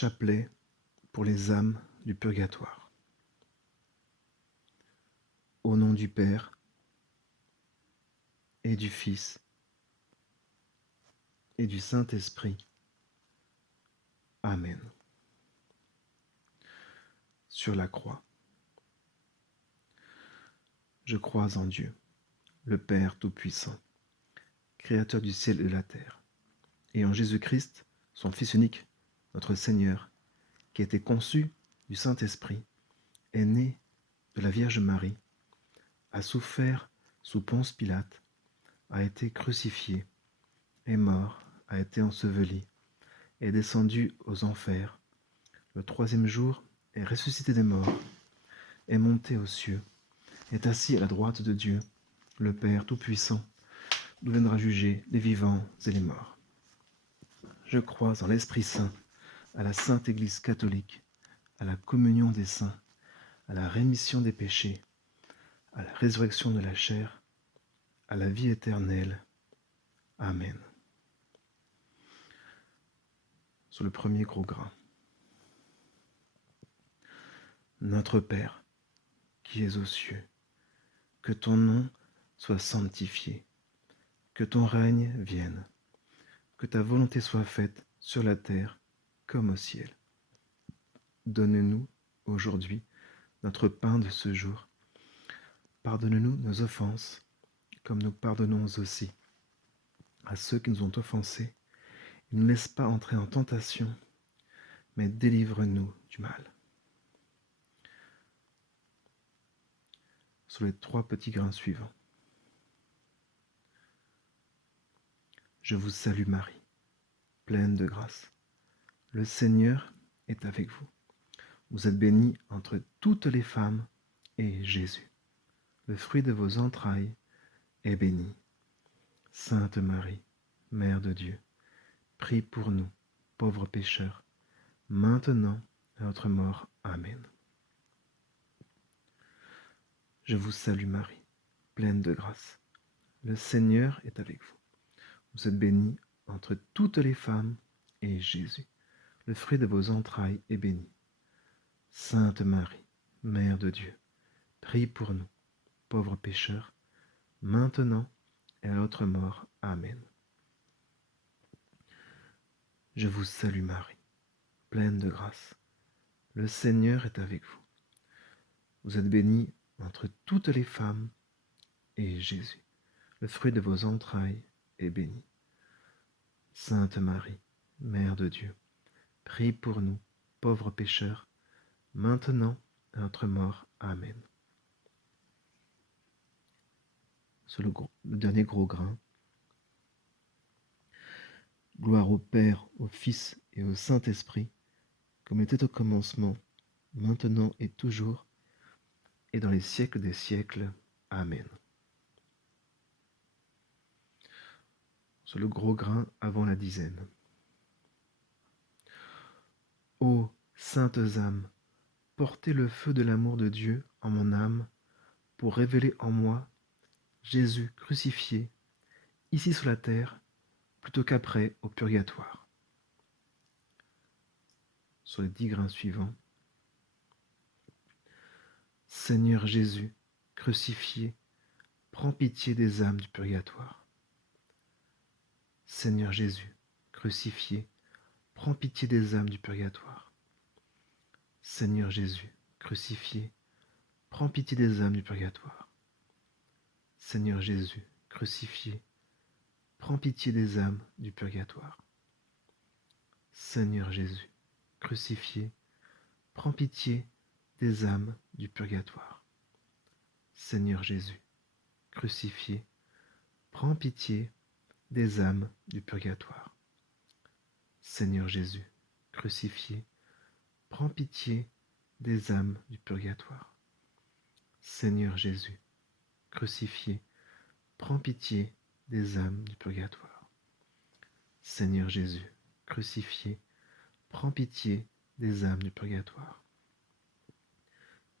Chapelet pour les âmes du purgatoire. Au nom du Père et du Fils et du Saint-Esprit. Amen. Sur la croix. Je crois en Dieu, le Père Tout-Puissant, Créateur du ciel et de la terre, et en Jésus-Christ, son Fils unique, notre Seigneur, qui a été conçu du Saint-Esprit, est né de la Vierge Marie, a souffert sous Ponce Pilate, a été crucifié, est mort, a été enseveli, est descendu aux enfers, le troisième jour est ressuscité des morts, est monté aux cieux, est assis à la droite de Dieu, le Père Tout-Puissant, d'où viendra juger les vivants et les morts. Je crois en l'Esprit Saint, à la Sainte Église catholique, à la communion des saints, à la rémission des péchés, à la résurrection de la chair, à la vie éternelle. Amen. Sur le premier gros grain. Notre Père, qui es aux cieux, que ton nom soit sanctifié, que ton règne vienne, que ta volonté soit faite sur la terre comme au ciel. Donne-nous aujourd'hui notre pain de ce jour. Pardonne-nous nos offenses, comme nous pardonnons aussi à ceux qui nous ont offensés. Et ne nous laisse pas entrer en tentation, mais délivre-nous du mal. Sur les 3 petits grains suivants. Je vous salue Marie, pleine de grâce. Le Seigneur est avec vous. Vous êtes bénie entre toutes les femmes, et Jésus, le fruit de vos entrailles, est béni. Sainte Marie, Mère de Dieu, prie pour nous, pauvres pécheurs, maintenant et à notre mort. Amen. Je vous salue Marie, pleine de grâce. Le Seigneur est avec vous. Vous êtes bénie entre toutes les femmes, et Jésus, le fruit de vos entrailles, est béni. Sainte Marie, Mère de Dieu, prie pour nous, pauvres pécheurs, maintenant et à notre mort. Amen. Je vous salue Marie, pleine de grâce. Le Seigneur est avec vous. Vous êtes bénie entre toutes les femmes, et Jésus, le fruit de vos entrailles, est béni. Sainte Marie, Mère de Dieu, prie pour nous, pauvres pécheurs, maintenant et à notre mort. Amen. Sur le dernier gros grain. Gloire au Père, au Fils et au Saint-Esprit, comme il était au commencement, maintenant et toujours, et dans les siècles des siècles. Amen. Sur le gros grain avant la dizaine. Ô saintes âmes, portez le feu de l'amour de Dieu en mon âme, pour révéler en moi Jésus crucifié, ici sur la terre, plutôt qu'après au purgatoire. Sur les 10 grains suivants. Seigneur Jésus, crucifié, prends pitié des âmes du purgatoire. Seigneur Jésus, crucifié, prends pitié des âmes du purgatoire. Seigneur Jésus, crucifié, prends pitié des âmes du purgatoire. Seigneur Jésus, crucifié, prends pitié des âmes du purgatoire. Seigneur Jésus, crucifié, prends pitié des âmes du purgatoire. Seigneur Jésus, crucifié, prends pitié des âmes du purgatoire. Seigneur Jésus, crucifié, prends pitié des âmes du purgatoire. Seigneur Jésus, crucifié, prends pitié des âmes du purgatoire. Seigneur Jésus, crucifié, prends pitié des âmes du purgatoire.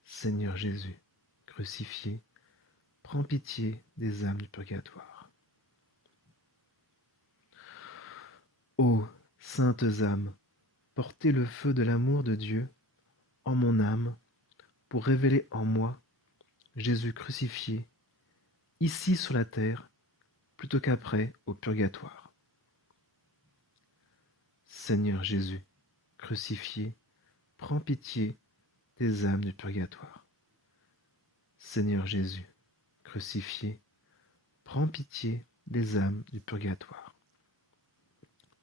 Seigneur Jésus, crucifié, prends pitié des âmes du purgatoire. Ô saintes âmes, portez le feu de l'amour de Dieu en mon âme pour révéler en moi Jésus crucifié, ici sur la terre, plutôt qu'après au purgatoire. Seigneur Jésus, crucifié, prends pitié des âmes du purgatoire. Seigneur Jésus, crucifié, prends pitié des âmes du purgatoire.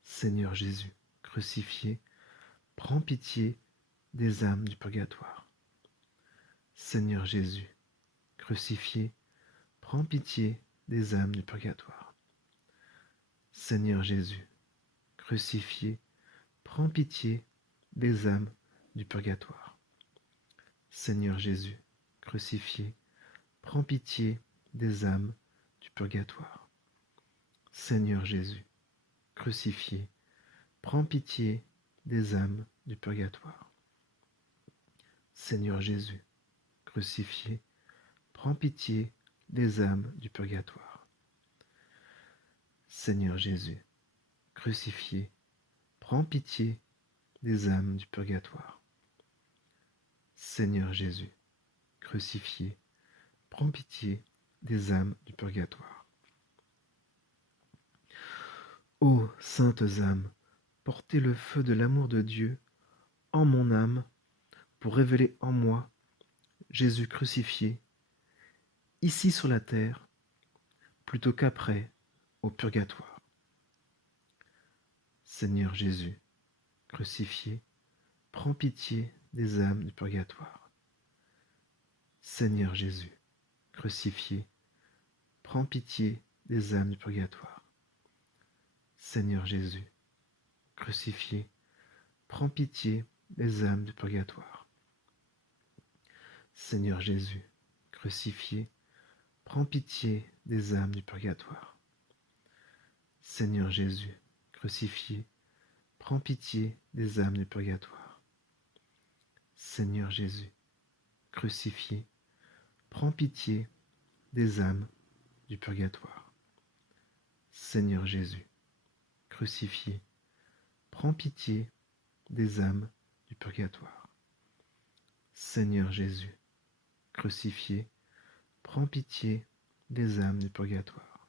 Seigneur Jésus, crucifié, prends pitié des âmes du purgatoire. Seigneur Jésus, crucifié, prends pitié des âmes du purgatoire. Seigneur Jésus, crucifié, prends pitié des âmes du purgatoire. Seigneur Jésus, crucifié, prends pitié des âmes du purgatoire. Seigneur Jésus, crucifié, prends pitié des âmes du purgatoire. Seigneur Jésus, crucifié, prends pitié des âmes du purgatoire. Seigneur Jésus, crucifié, prends pitié des âmes du purgatoire. Seigneur Jésus, crucifié, prends pitié des âmes du purgatoire. Ô saintes âmes, portez le feu de l'amour de Dieu en mon âme pour révéler en moi Jésus crucifié, ici sur la terre, plutôt qu'après au purgatoire. Seigneur Jésus, crucifié, prends pitié des âmes du purgatoire. Seigneur Jésus, crucifié, prends pitié des âmes du purgatoire. Seigneur Jésus, crucifié, prends pitié des âmes du purgatoire. Seigneur Jésus, crucifié, prends pitié des âmes du purgatoire. Seigneur Jésus, crucifié, prends pitié des âmes du purgatoire. Seigneur Jésus, crucifié, prends pitié des âmes du purgatoire. Seigneur Jésus, crucifié, prends pitié des âmes du purgatoire. Seigneur Jésus, crucifié, prends pitié des âmes du purgatoire.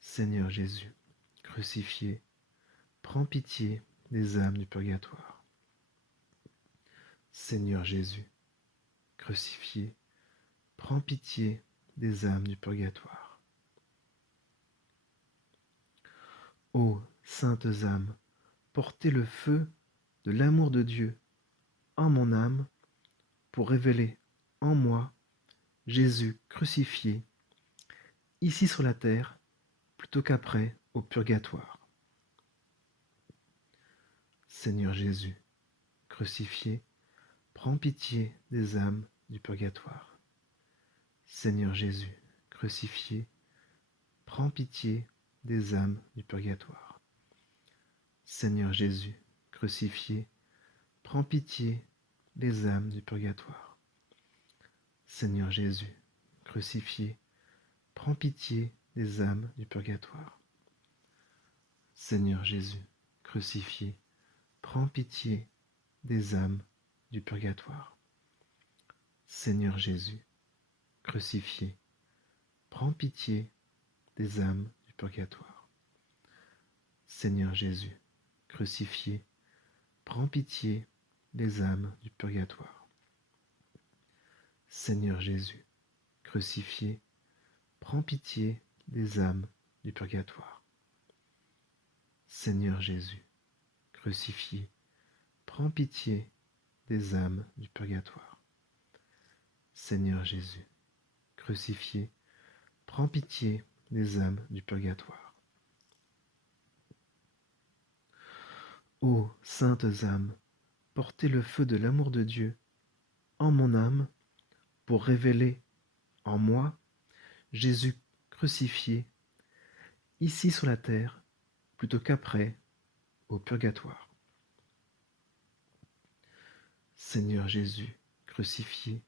Seigneur Jésus, crucifié, prends pitié des âmes du purgatoire. Seigneur Jésus, crucifié, prends pitié des âmes du purgatoire. Ô saintes âmes, portez le feu de l'amour de Dieu en mon âme pour révéler en moi Jésus crucifié, ici sur la terre, plutôt qu'après au purgatoire. Seigneur Jésus, crucifié, prends pitié des âmes du purgatoire. Seigneur Jésus, crucifié, prends pitié des âmes du purgatoire. Seigneur Jésus, crucifié, prends pitié des âmes du purgatoire. Seigneur Jésus, crucifié, prends pitié des âmes du purgatoire. Seigneur Jésus, crucifié, prends pitié des âmes du purgatoire. Seigneur Jésus, crucifié, prends pitié des âmes du purgatoire. Seigneur Jésus, crucifié, prends pitié des âmes du purgatoire. Seigneur Jésus, crucifié, prends pitié des âmes du purgatoire. Seigneur Jésus, crucifié, prends pitié des âmes du purgatoire. Seigneur Jésus, crucifié, prends pitié des âmes du purgatoire. Ô saintes âmes, portez le feu de l'amour de Dieu en mon âme pour révéler en moi Jésus crucifié, ici sur la terre, plutôt qu'après au purgatoire. Seigneur Jésus, crucifié,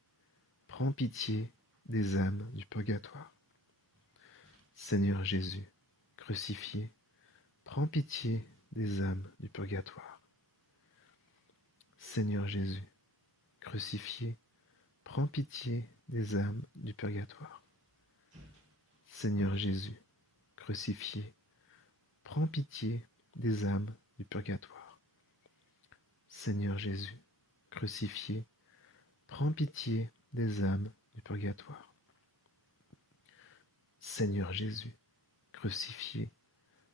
prends pitié des âmes du purgatoire. Seigneur Jésus, crucifié, prends pitié des âmes du purgatoire. Seigneur Jésus, crucifié, prends pitié des âmes du purgatoire. Seigneur Jésus, crucifié, prends pitié des âmes du purgatoire. Seigneur Jésus, crucifié, prends pitié des âmes du purgatoire. Seigneur Jésus, crucifié,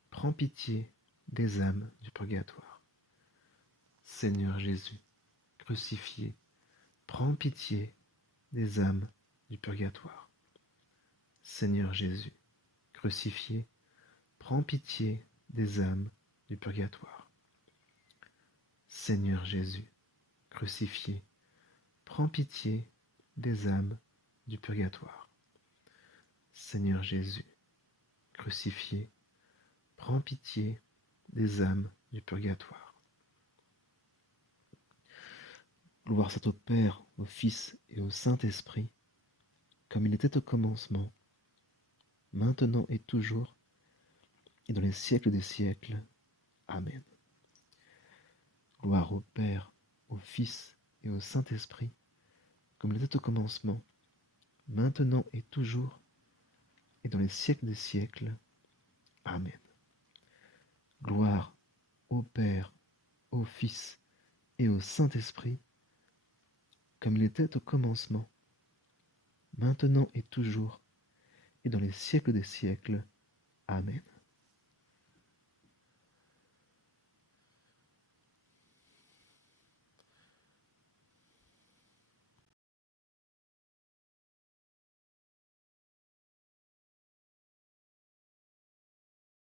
prends pitié des âmes du purgatoire. Seigneur Jésus, crucifié, prends pitié des âmes du purgatoire. Seigneur Jésus, crucifié, prends pitié des âmes du purgatoire. Seigneur Jésus, crucifié, prends pitié des âmes du purgatoire. Seigneur Jésus, crucifié, prends pitié des âmes du purgatoire. Gloire soit au Père, au Fils et au Saint-Esprit, comme il était au commencement, maintenant et toujours, et dans les siècles des siècles. Amen. Gloire au Père, au Fils et au Saint-Esprit, comme il était au commencement, maintenant et toujours, et dans les siècles des siècles. Amen. Gloire au Père, au Fils et au Saint-Esprit, comme il était au commencement, maintenant et toujours, et dans les siècles des siècles. Amen.